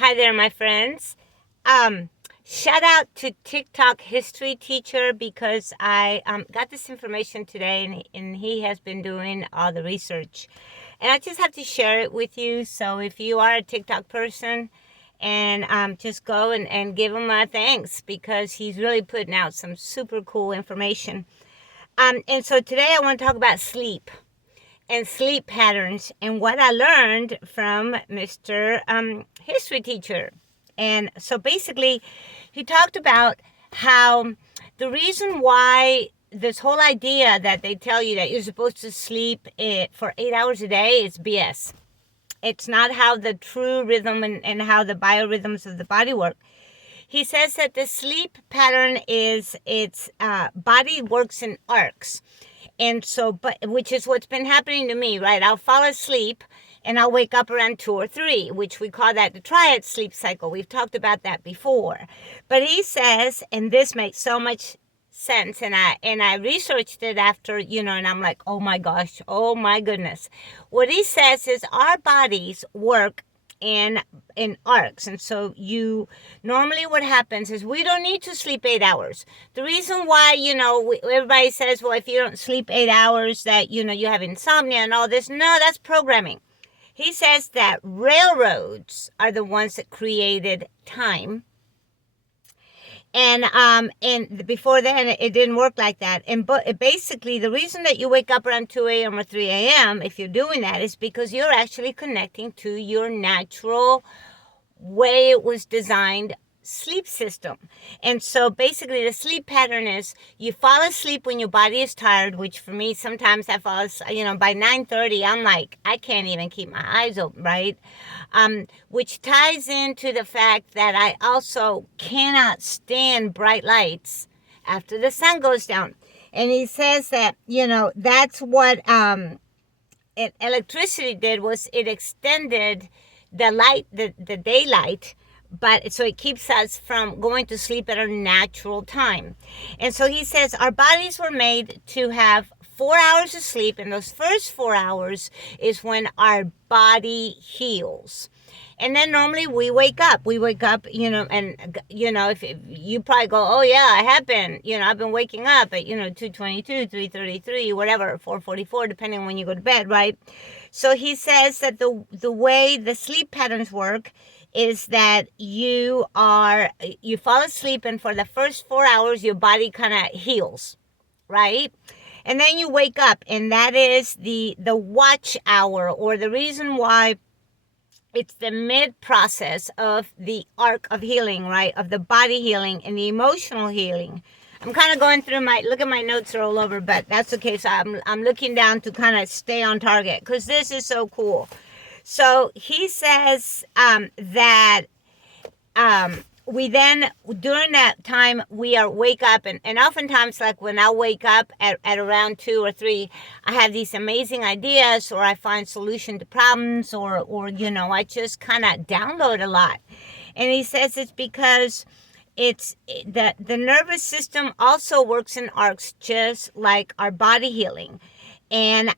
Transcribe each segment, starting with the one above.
Hi there, my friends. Um, Shout out to TikTok history teacher because I got this information today and he has been doing all the research. And I just have to share it with you. So if you are a TikTok person, and just go and give him my thanks because he's really putting out some super cool information. And so today I want to talk about sleep and sleep patterns and what I learned from Mr. History teacher. And so basically, he talked about how the reason why this whole idea that they tell you that you're supposed to sleep for 8 hours a day is BS. It's not how the true rhythm and how the biorhythms of the body work. He says that the sleep pattern is its body works in arcs. And so, but which is what's been happening to me, right? I'll fall asleep and I'll wake up around 2 or 3, which we call that the triad sleep cycle. We've talked about that before. But he says, and this makes so much sense, and I researched it after, and I'm like, oh my gosh, oh my goodness. What he says is our bodies work in arcs, and so you normally what happens is we don't need to sleep 8 hours. The reason why everybody says, well, if you don't sleep 8 hours that you have insomnia and all this, no, that's programming. He says that railroads are the ones that created time. And before then, it didn't work like that. And but basically, the reason that you wake up around 2 a.m. or 3 a.m., if you're doing that, is because you're actually connecting to your natural way it was designed sleep system. And so basically the sleep pattern is you fall asleep when your body is tired, which for me sometimes I fall asleep, by 9:30 I'm like I can't even keep my eyes open, right? Which ties into the fact that I also cannot stand bright lights after the sun goes down. And he says that that's what electricity did, was it extended the light, the daylight, but so it keeps us from going to sleep at our natural time. And so he says our bodies were made to have 4 hours of sleep, and those first 4 hours is when our body heals. And then normally we wake up, if you probably go, oh yeah, I have been, I've been waking up at, 2:22, 3:33, whatever, 4:44, depending on when you go to bed, right? So he says that the way the sleep patterns work is that you fall asleep, and for the first 4 hours, your body kind of heals, right? And then you wake up, and that is the watch hour, or the reason why it's the mid process of the arc of healing, right? Of the body healing and the emotional healing. I'm kind of going through look at my notes are all over, but that's okay. So I'm looking down to kind of stay on target because this is so cool. So he says that we then, during that time, we wake up, and oftentimes, like when I wake up at around 2 or 3, I have these amazing ideas, or I find solution to problems, or I just kind of download a lot. And he says it's because it's the nervous system also works in arcs, just like our body healing. And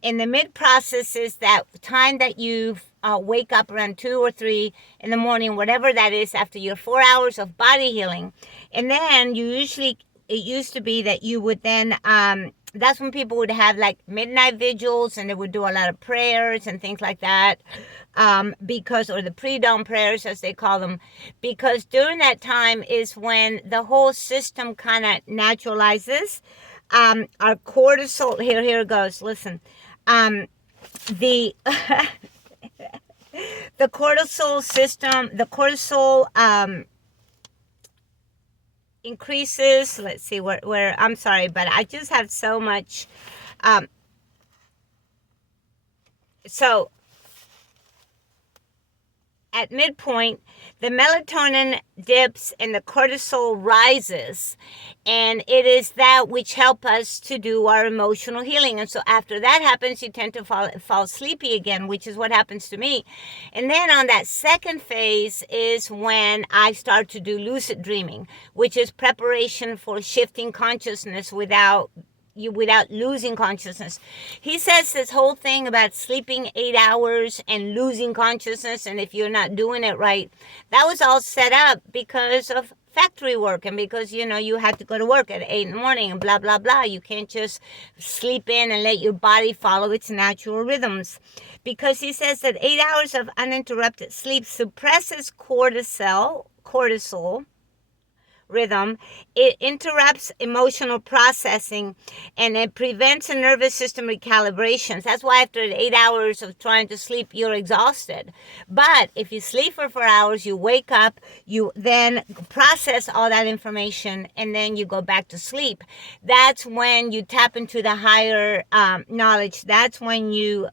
in the mid process is that time that you wake up around 2 or 3 in the morning, whatever that is, after your 4 hours of body healing. And then it used to be that you would then, that's when people would have like midnight vigils, and they would do a lot of prayers and things like that. Or the pre-dawn prayers, as they call them, because during that time is when the whole system kind of naturalizes. Our cortisol, here it goes, listen. The the cortisol system, increases. Let's see where I'm sorry, but I just have so much. So at midpoint, the melatonin dips and the cortisol rises, and it is that which help us to do our emotional healing. And so after that happens, you tend to fall sleepy again, which is what happens to me. And then on that second phase is when I start to do lucid dreaming, which is preparation for shifting consciousness without you without losing consciousness. He says this whole thing about sleeping 8 hours and losing consciousness, and if you're not doing it right, that was all set up because of factory work, and because you had to go to work at 8 in the morning and blah blah blah. You can't just sleep in and let your body follow its natural rhythms, because he says that 8 hours of uninterrupted sleep suppresses cortisol rhythm. It interrupts emotional processing, and it prevents a nervous system recalibrations. That's why after 8 hours of trying to sleep, you're exhausted. But if you sleep for 4 hours, you wake up, you then process all that information, and then you go back to sleep. That's when you tap into the higher knowledge. That's when you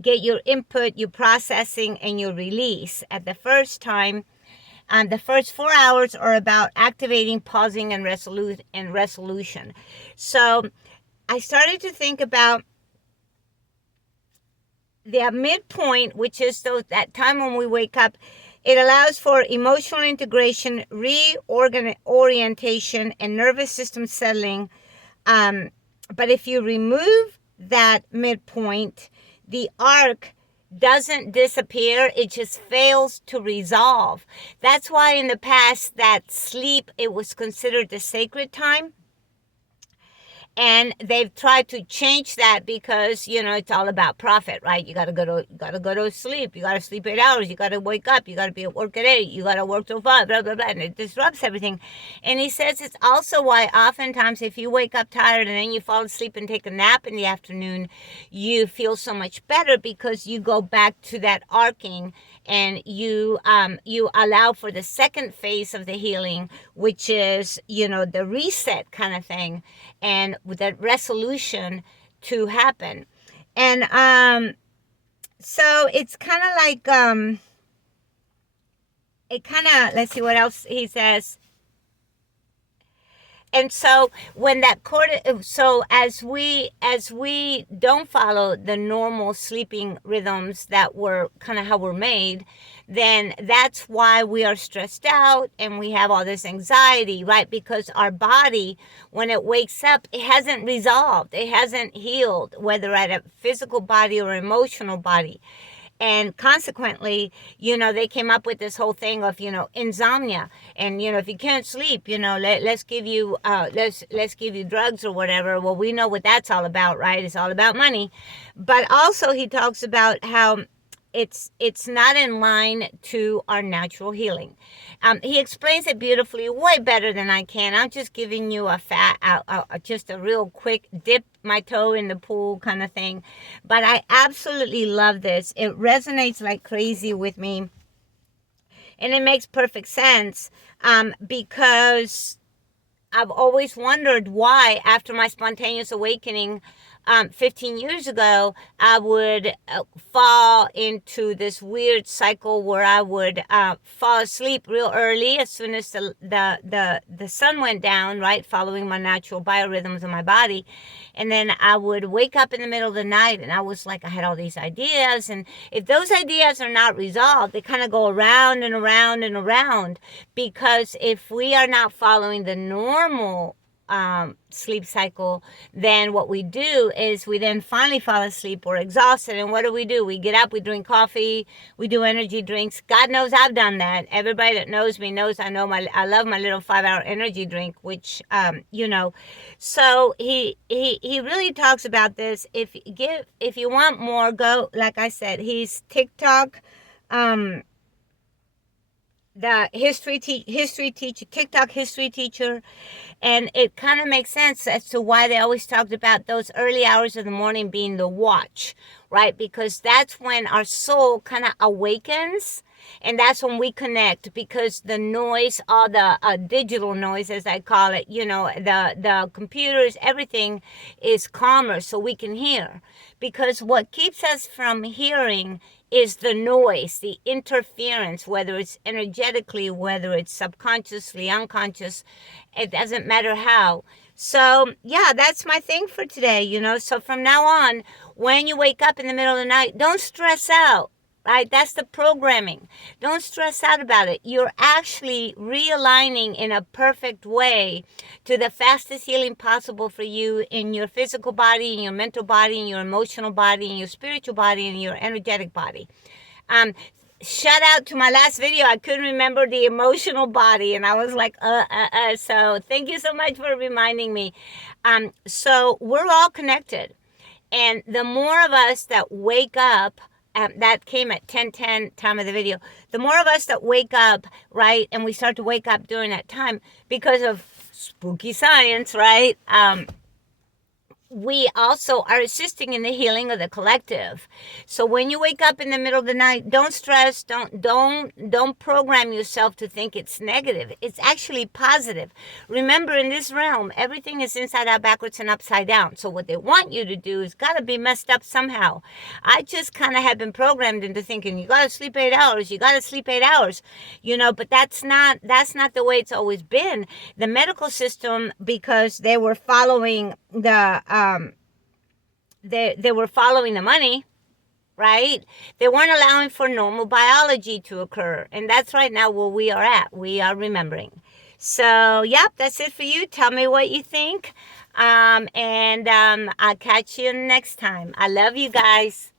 get your input, your processing, and your release. At the first time, the first 4 hours are about activating, pausing, and resolution. So I started to think about the midpoint, which is that time when we wake up. It allows for emotional integration, reorientation, and nervous system settling. But if you remove that midpoint, the arc doesn't disappear, it just fails to resolve. That's why in the past that sleep, it was considered the sacred time. And they've tried to change that because, it's all about profit, right? You gotta go to sleep. You gotta sleep 8 hours. You gotta wake up. You gotta be at work at 8. You gotta work till 5, blah, blah, blah. And it disrupts everything. And he says it's also why oftentimes if you wake up tired and then you fall asleep and take a nap in the afternoon, you feel so much better, because you go back to that arcing, and you allow for the second phase of the healing, which is, the reset kind of thing, and with that resolution to happen. And so it's kind of like let's see what else he says. And so when that as we don't follow the normal sleeping rhythms that were kind of how we're made, then that's why we are stressed out and we have all this anxiety, right? Because our body, when it wakes up, it hasn't resolved, it hasn't healed, whether at a physical body or emotional body. And consequently, they came up with this whole thing of, insomnia. And, if you can't sleep, let's give you drugs or whatever. Well, we know what that's all about, right? It's all about money. But also he talks about how it's not in line to our natural healing. He explains it beautifully, way better than I can. I'm just giving you just a real quick dip my toe in the pool kind of thing. But I absolutely love this. It resonates like crazy with me. And it makes perfect sense, because I've always wondered why, after my spontaneous awakening 15 years ago, I would fall into this weird cycle where I would fall asleep real early as soon as the sun went down, right, following my natural biorhythms of my body. And then I would wake up in the middle of the night, and I was like, I had all these ideas, and if those ideas are not resolved, they kind of go around and around and around, because if we are not following the normal sleep cycle, then what we do is we then finally fall asleep. We're exhausted, and what do? We get up, we drink coffee, we do energy drinks. God knows I've done that. Everybody that knows me knows I love my little 5-hour energy drink, which so he really talks about this. If you want more, go, like I said, he's TikTok the history teacher, TikTok history teacher. And it kind of makes sense as to why they always talked about those early hours of the morning being the watch, right? Because that's when our soul kind of awakens, and that's when we connect, because the noise, all the digital noise, as I call it, the computers, everything is calmer so we can hear. Because what keeps us from hearing is the noise, the interference, whether it's energetically, whether it's subconsciously, unconscious, it doesn't matter how. So, yeah, that's my thing for today, So from now on, when you wake up in the middle of the night, don't stress out. right? That's the programming. Don't stress out about it. You're actually realigning in a perfect way to the fastest healing possible for you in your physical body, in your mental body, in your emotional body, in your spiritual body, in your energetic body. Shout out to my last video. I couldn't remember the emotional body, and I was like, So thank you so much for reminding me. So we're all connected. And the more of us that wake up, that came at 10:10 time of the video. The more of us that wake up, right, and we start to wake up during that time because of spooky science, right? We also are assisting in the healing of the collective. So when you wake up in the middle of the night, don't stress, don't program yourself to think it's negative. It's actually positive. Remember, in this realm, everything is inside out, backwards, and upside down. So what they want you to do is got to be messed up somehow. I just kind of have been programmed into thinking you got to sleep 8 hours, you got to sleep 8 hours, but that's not the way it's always been. The medical system, because they were following they were following the money, right? They weren't allowing for normal biology to occur. And that's right now where we are at. We are remembering. So, yep, that's it for you. Tell me what you think. I'll catch you next time. I love you guys.